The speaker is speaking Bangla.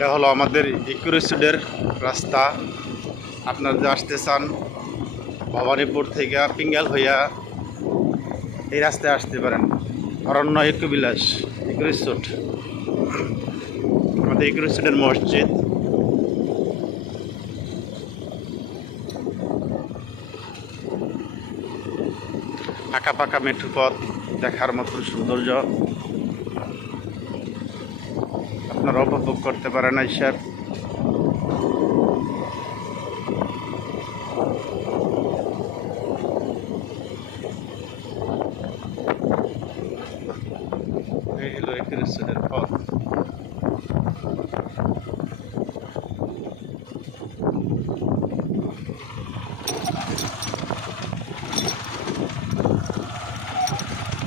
এটা হলো আমাদের ইকুরিস্টুডের রাস্তা। আপনারা যদি আসতে চান, ভবানীপুর থেকে পিঙ্গাল হইয়া এই রাস্তায় আসতে পারেন। অরণ্য ইকুবিলাস ইকুরিস্টুড আমাদের ইকুরিস্টুডের মসজিদ। আঁকা পাকা মেঠু পথ দেখার মতন সৌন্দর্য। আপনারা উপভোগ করতে পারেন স্যার এই পথ